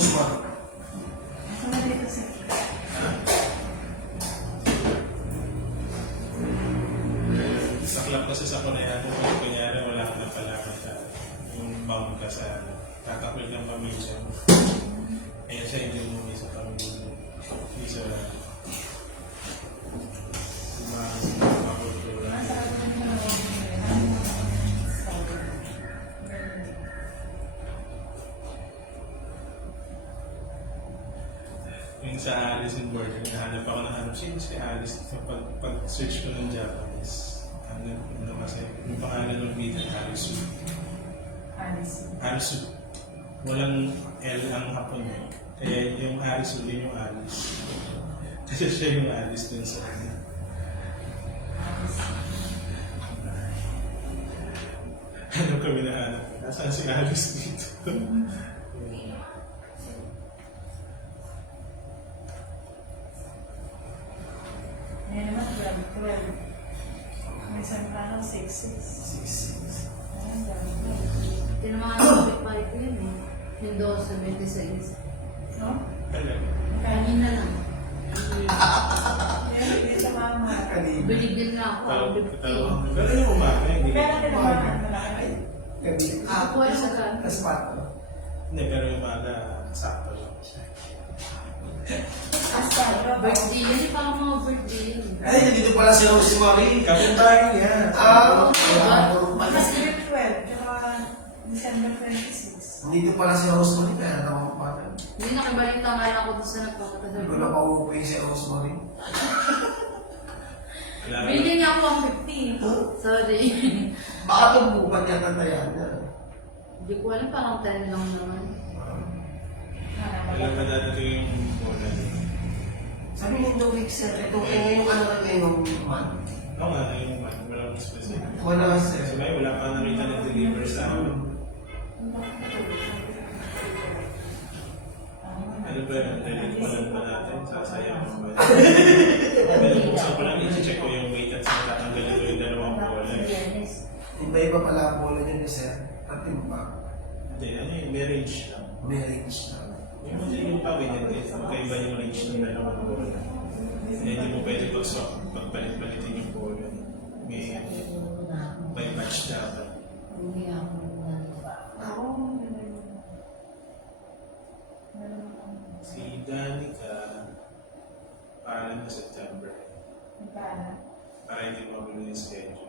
Rosemary. Saan na dito si... Saklap kasi sa kunayaan mo, kung kunyari wala ka na pala yung bound ka sa tatakwil ng pamilya mo. Kaya siya hindi umuwi sa pamilya. Hindi siya makultura. Yung sa Alice in Border, nahanap ako ng hanap. Sino si Alice? Pag-search ko ng Japanese, ano kasi, yung pangalan ng bida, Alice. Alice. Alice. Walang L ang hapon eh. Kaya yung Alice, yun yung Alice. Kasi siya yung Alice dun sa kanya. Ano kami nahanap? Nasaan si Alice dito? Ngayon naman, 12. May isang plano, 6. Ayan, dami. Hindi naman ang kapit ko yun eh. Yung 12-26. No? Talaga. Kanina lang. Hindi sa mama. Kanina. Binigyan nga ako. Pero yung umaga, hindi Kaya ka. natin naman, malaki. Kanina. Ako ay saka. Naspat. Hindi, pero yung umaga, sakto lang. Hasta, Birthday yun. Hindi pa ako mga birthday yun. Ay, dito pala si Rosemary. Kapitbahay niya. Mas year 12, tsaka December 26. Dito pala si Rosemary. Kaya naman pa. Hindi nakibalik tangal ako doon sa nagpapatadal. Wala pa uuwi si Rosemary. Binigyan niya ako ang 50. Sorry. Baka tumbukan niya tantayan niya. Hindi ko alam, parang 10 lang naman. Alam pa dati yung bola. Sabi niya 2 weeks sir. Ito yung ano ngayong month. Oo nga, yung man, walang specific. Wala Kasi sir. may wala pa nakita na deliver sa amin. Ano ba yun? Delete pa lang ba natin? Sasayang mo ba? Pero buksan ko lang, i-check ko yung weight at saka tatanggalin ko yung dalawang bola. Iba-iba pala ang bola niya ni sir. At timpa. Hindi, ano yun? May range lang. May range na. Yung hindi yung pawin din, magkaiba yung range ng dalawang bola. Hindi mo pwede pagpalit-palitin yung bola. May match dapat. Hindi ako. Ako, Si Danica, paalam na September. paano? Para hindi magulo yung schedule.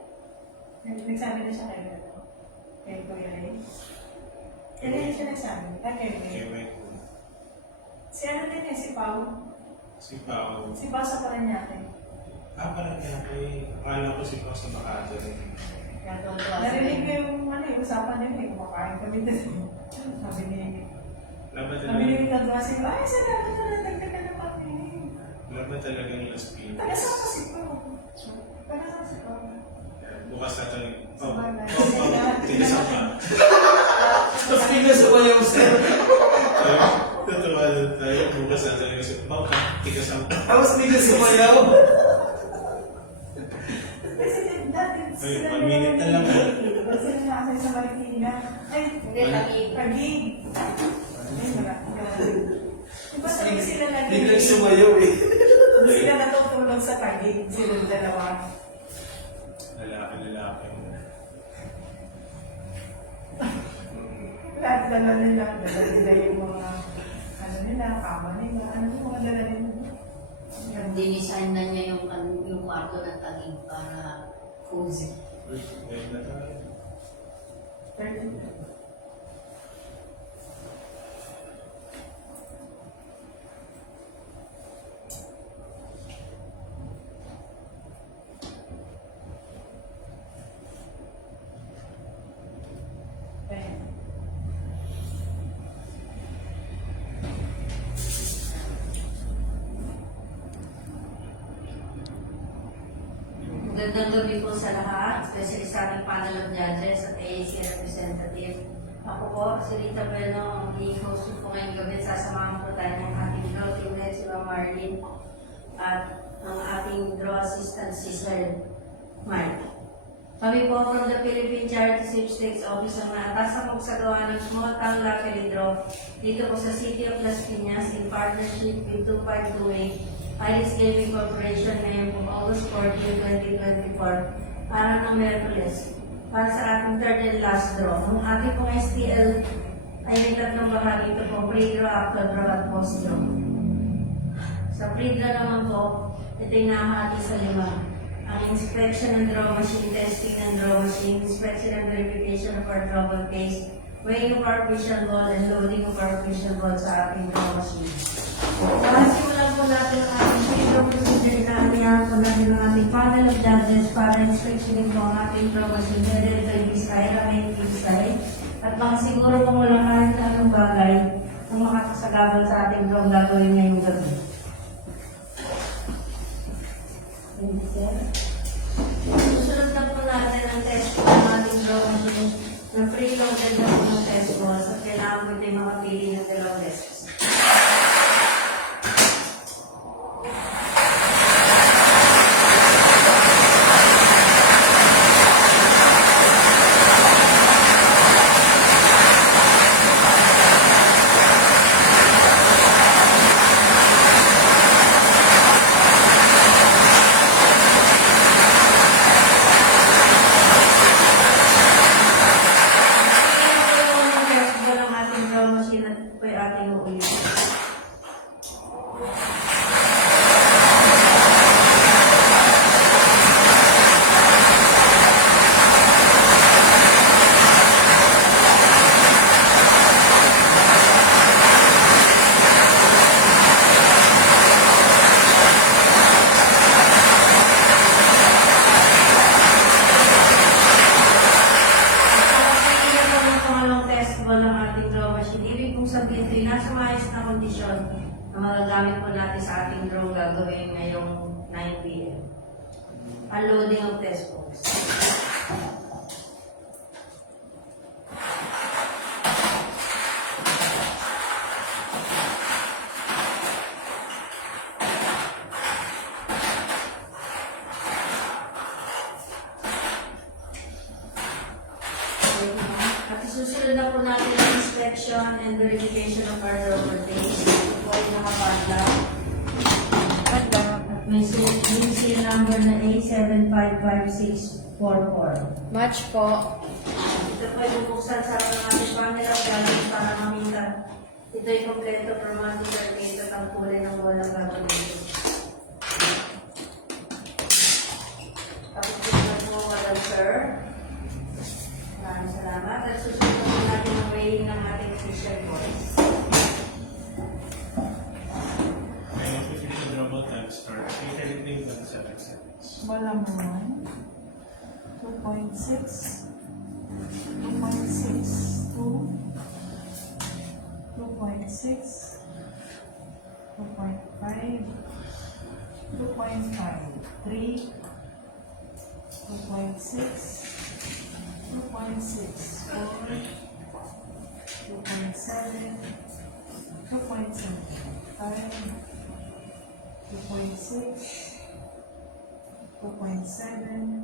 Nagsabi na siya kay Kuya Ray. Kailan siya nagsabi? Kay Ray. Kaya may Si ano din eh, si Pao. si Pao. Si Pao sa Paranaque. Parang kaya akala ko si Pao sa Makati rin. Narinig ko yung ano, yung usapan niya, may kumakain kami din. Sabi ni Laban Sabi ni talaga, Tadwasi, ay, salamat na nagdagdag na kami. laban talaga yung Las Taga Piñas. saan ka si Pao? Taga saan si Pao? Bukas na tayo. Sa Oh, bagay. tinisang ka. Tapos bigla sa wala yung sir. Tatawa na tayo. Bukas na tayo kasi Pao, tigasang ka. Tapos bigla sa mayaw. Kasi dati Ay, sila pag-minute na lang. Kasi nakasay sa Marikina. Ay, Hindi, Taguig. Taguig. Ay, marami. Diba sabi sila lagi? Bigla sumayaw eh. Sila natutulog sa Taguig. Sila dalawa. Lalaki. Lahat dala nila. Dala nila yung mga ano nila, kama nila. Ano yung mga dala nila? Dinisign na niya yung kwarto ng Taguig para cozy. Wait na tayo. 30. Magandang gabi po sa lahat, especially sa aming panel of judges at AAC representative. Ako po, si Rita Bueno, ang i-host po ngayong gabi. Sasamahan po tayo ng ating draw teammate, si Ma'am Marlene, at ng ating draw assistant, si Sir Mark. Kami po from the Philippine Charity Sweepstakes Office ang naatas ang magsagawa ng Small Town Lucky Draw dito po sa City of Las Piñas in partnership with 2528 Iris Gaming Corporation ngayon po August 14, 2024 para ng Merkules para sa ating third and last draw. Ang ating pong STL ay may tatlong bahagi. Ito po pre-draw, after-draw at post-draw. Sa pre-draw naman po, ito yung nakahati sa 5. Ang inspection ng draw machine, testing ng draw machine, inspection and verification of our drawable case, weighing of our vision ball, and loading of our vision ball sa ating draw machine. Simulan po natin ang ating pre-draw procedure. Inaanihan po natin ang ating panel of judges para inspectionin po ang ating draw machine. Whether ito ay Bisay, Ramay, Bisay, at mga siguro kung walang kahit anong bagay ang makakasagabal sa ating draw gagawin ngayong gabi. Susunod na po natin ang test po ng ating draw machine na pre-loaded na po ng test balls at kailangan po ito makapili ng dalawang tests. Na magagamit po natin sa ating draw gagawin ngayong 9 p.m. Unloading of test balls. At susunod na po natin ang inspection and verification of our drawer base. Ito po ay nakapagla. At may serial number na A755644. Match po. Ito po ay bubuksan sa ating panel of judges para makita. Ito ay kompleto formatic data at ang kulay ng walang gagawin. Tapos ito po walang sir. Maraming salamat. At susunod po natin ang weighing ng ating official voice. Ngayon, official drawable time start. Anything but 7 seconds. Ball number 1, 2.6, 2.6, 2, 2.6, 2.5, 2.5, 3, 2.6, 2.6, 4, 2.7, 2.7, 5, 2.6, 2.7,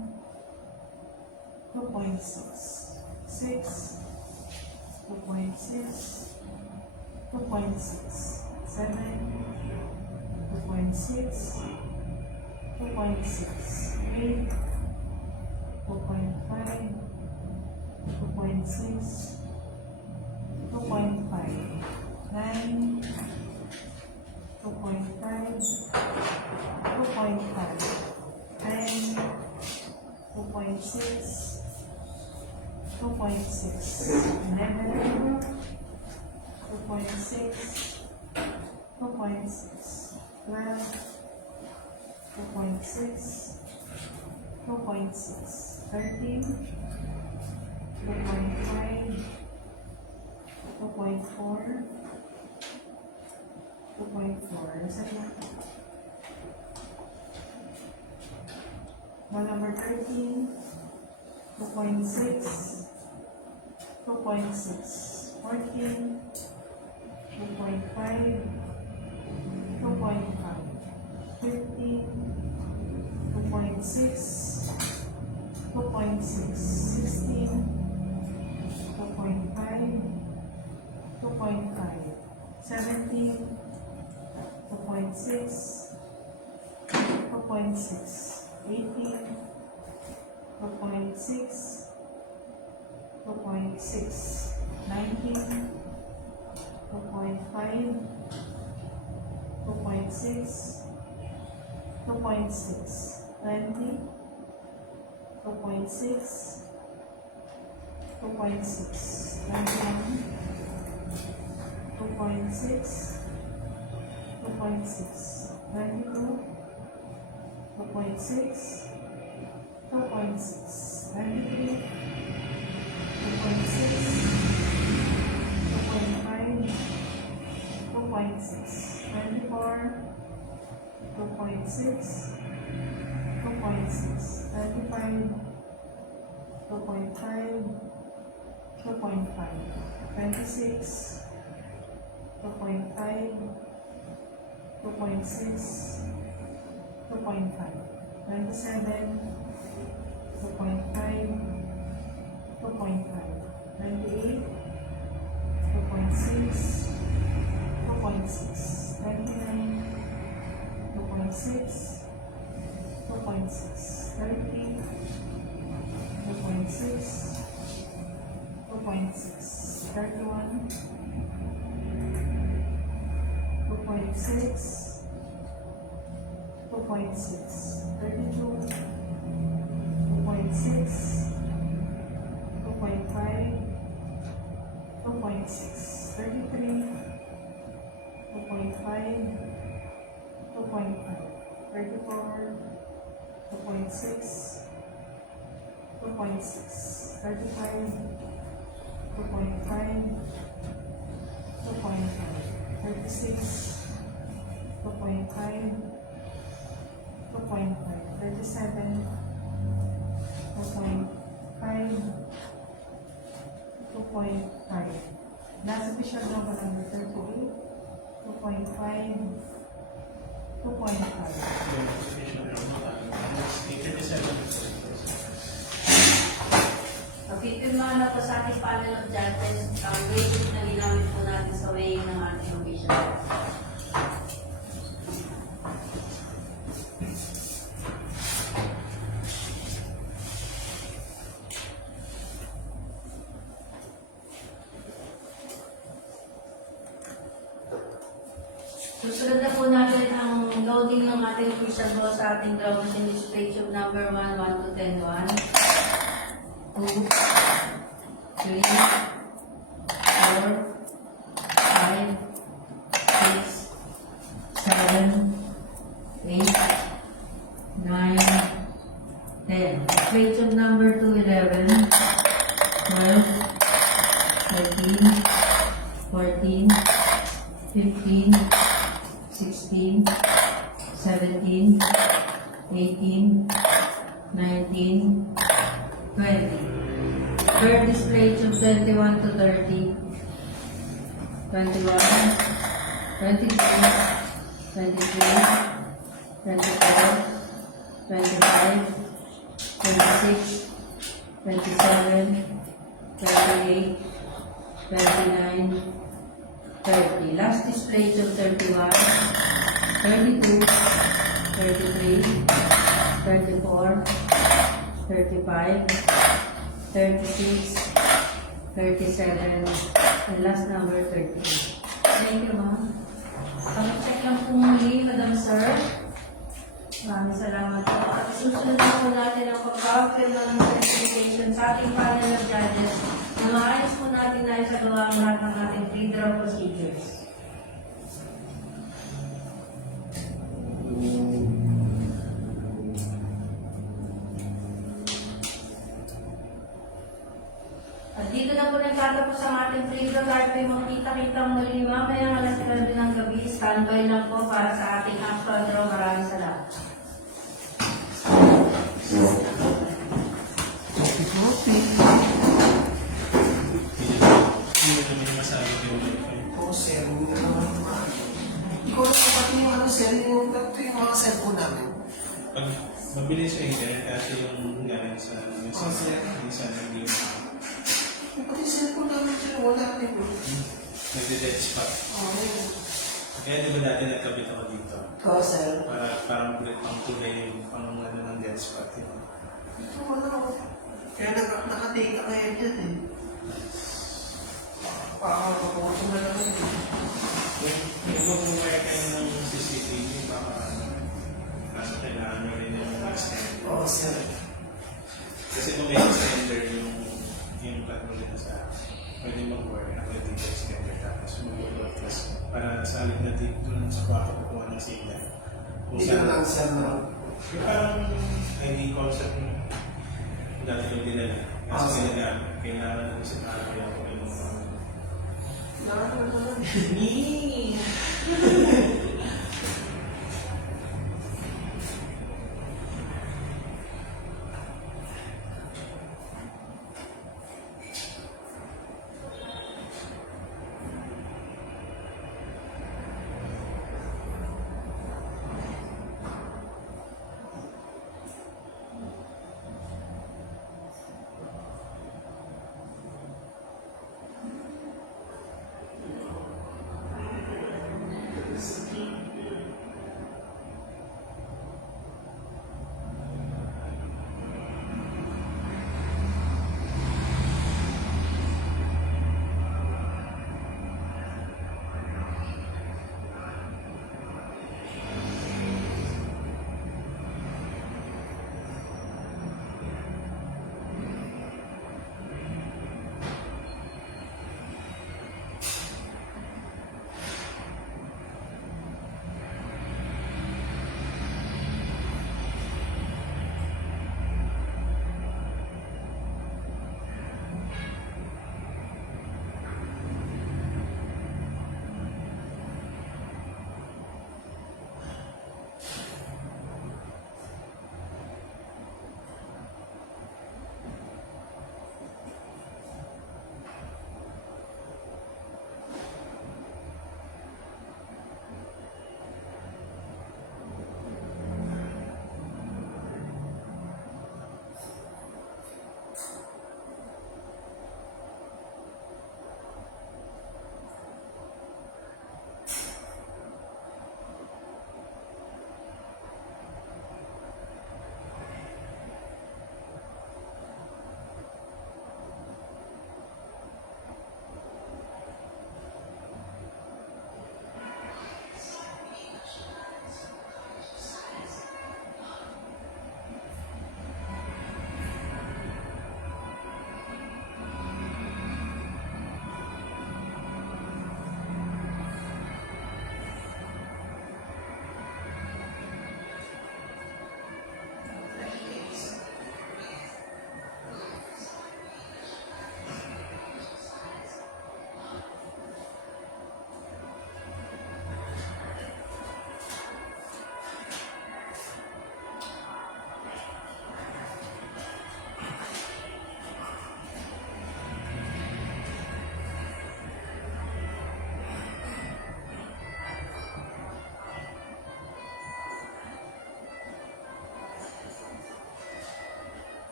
2.6, 6, 2.6, 2.6, 7, 2.6, 2.6, 8, 2.5, 2.6, 2.5, 9, 2.5, 2.5, 10, 2.6, 2.6, 11, 2.6, 2.6, 12, 2.6, 2.6, 13, 2.5, 2.4, 2.4. Second. Ball number 13, 2.6, 2.6, 14, 2.5, 2.5, 15, 2.6, 2.6, 17, 2.6, 2.6, 18, 2.6, 2.6, 19, 2.5, 2.6, 2.6, 20, 2.6, 2.6, 21, 2.6, 2.6, 22, 2.6, 2.6, 23, 2.6, 2.5, 2.6, 24, 2.6, 2.6, 25, 2.5, 2.5, 26, 2.5, 2.6, 2.5, 27, 2.5, 2.5, 28, 2.6, 2.6, 29, 2.6, 2.6, 30, 2.6, 2.6, 31, 2.6, 2.6, 32, 2.6, 2.5, 2.6, 33, 2.5, 2.5, 34, 2.6, 2.6, 35, 2.5, 2.5, 36, 2.5, 2.5, 37, 2.5, 2.5. Nasa official number 38, 2.5, 2.5. Pagpipirmahan na po sa ating panel of judges ang weighting na ginamit po natin sa weighing ng ating official. Susunod na po natin ang loading ng ating official ball sa ating ground machine display tube number 1, 1 to 10, 1, 2, 3, 4, 5, 6, 7, 8, 9, 10. Display tube number 2, 11, 12, 13, 14, 15, 16, 17, 18, 19, 20. Third display tube 21 to 30, 21, 22, 23, 24, 25, 26, 27, 28, 29, 30. Last display tube 31, 32, 33, 34, 35, 36, 37, and last number 38. Thank you, ma'am. Pag-check lang po muli, Madam Sir. Maraming salamat po. At susunod na po natin ang pag-outfit ng certification sa ating panel of judges na maayos po natin na isagawa ang lahat ng ating pre-draw procedures. At dito na po nagtatapos ang ating pre-draw. Tayo po magkita-kita muli mamaya alas 11 ng gabi. Standby lang po para sa ating actual draw. Maraming salamat. Oo, sir. Ikaw na kapag yung ano, sir, yung mga cellphone namin. Pag mabilis sa internet kasi yung galing sa sir. hindi Pati cellphone namin, sir, wala rin. nagde-dead spot. Oo, Kaya di ba dati nagkabit ako dito? Oo, sir. Para parang pang tunay yung pang ano ng dead spot. Yun. Ito wala. Kaya nakatake ka ngayon dyan eh. Pakakaputo na lang eh. Kung mag-work kayo ng CCTV, baka kaso kailangan nyo rin yung extender. Oo, sir. Kasi kung may extender yung platform dito sa pwede mag-work, pwede yung extender tapos mag-broadcast para sa alip na dito dun sa kwarto kukuha ng signal. Kung Dito lang, sir. No? yung parang ID concept yung dati yung dinala. Kasi kailangan sa araw yung Nakakalaman.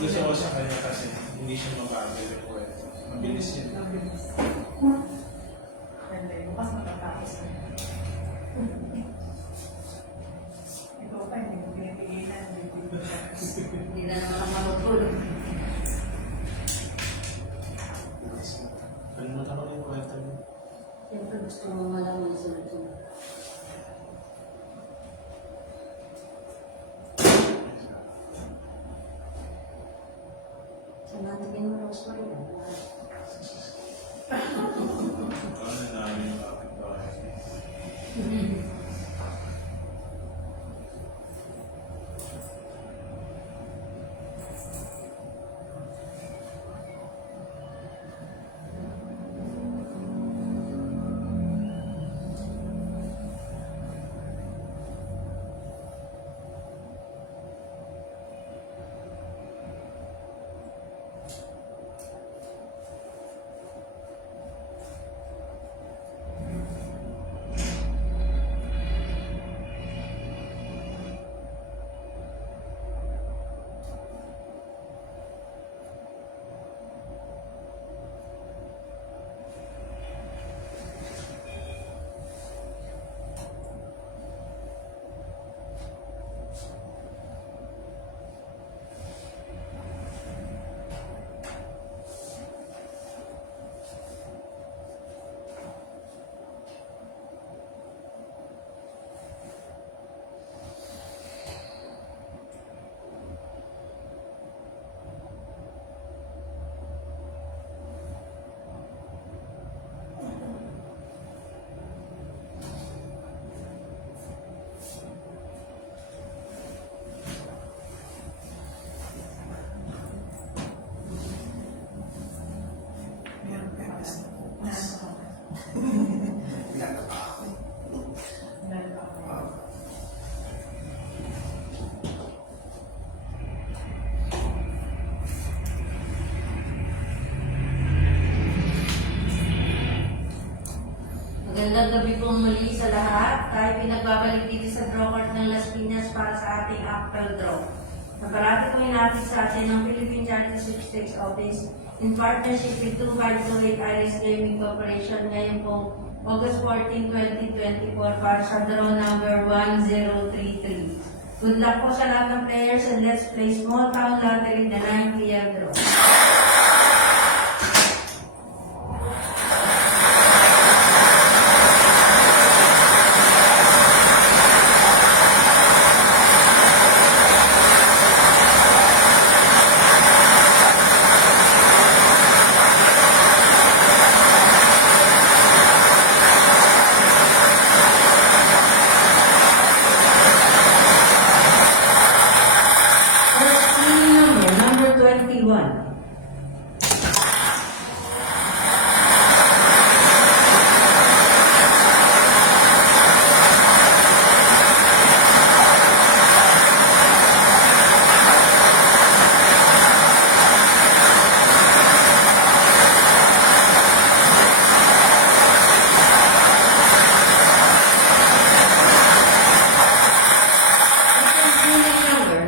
Gusto ko sa kanya kasi hindi siya mabagal yung kwento. Mabilis yun. Mabilis. Ganda yun. Bukas matatapos na. Ito pa, hindi mo pinipigilan. Hindi na naman ako matutulog. Kalimutan ko na yung kwento mo. Siyempre gusto mo malaman sa ito. Sanatigin mo Rosemary. Ano na yung kapitbahay? Meron pa yung best na bukas. Ginagawa ako. Meron pa ako. Magandang gabi po muli sa lahat. Tayo pinagbabalik dito sa draw court ng Las Piñas para sa ating actual draw. Naparati po natin sa atin ng Philippine Charity Sweepstakes Office in partnership with 2528 Iris Gaming Corporation ngayon pong August 14, 2024 para sa draw number 1033. Good luck po sa lahat ng players and let's play small town lottery na 9 p.m. draw. First winning number 21.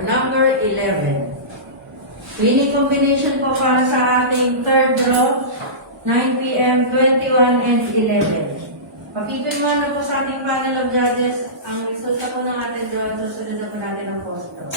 Number 11. Winning combination po para sa ating third draw, 9 p.m., 21, and 11. Papipirma na po sa ating panel of judges ang resulta po ng ating draw at susunod na po natin ang post-draw.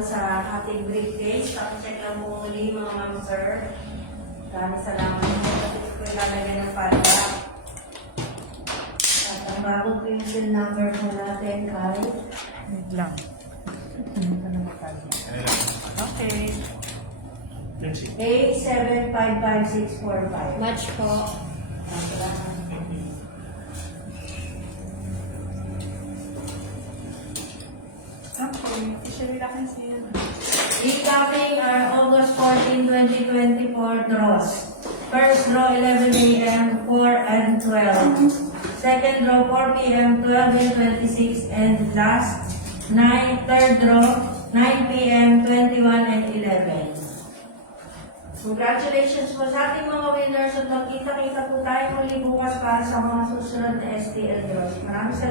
doon sa ating briefcase. Pakicheck lang po muli mga ma'am sir. Maraming salamat po. Kasi ko ilalagay ng pala. At ang bagong pencil number po natin ay Wait lang. Ano na makali? Okay. Friendship. 8755645. Match po. Okay. Officially na kasi yan. Recapping our August 14, 2024 draws. First draw 11 a.m. 4 and 12. Second draw 4 p.m. 12 and 26. And last third draw 9 p.m. 21 and 11. Congratulations po sa ating mga winners at magkita-kita po tayo muli bukas para sa mga susunod na STL draws. Maraming salamat.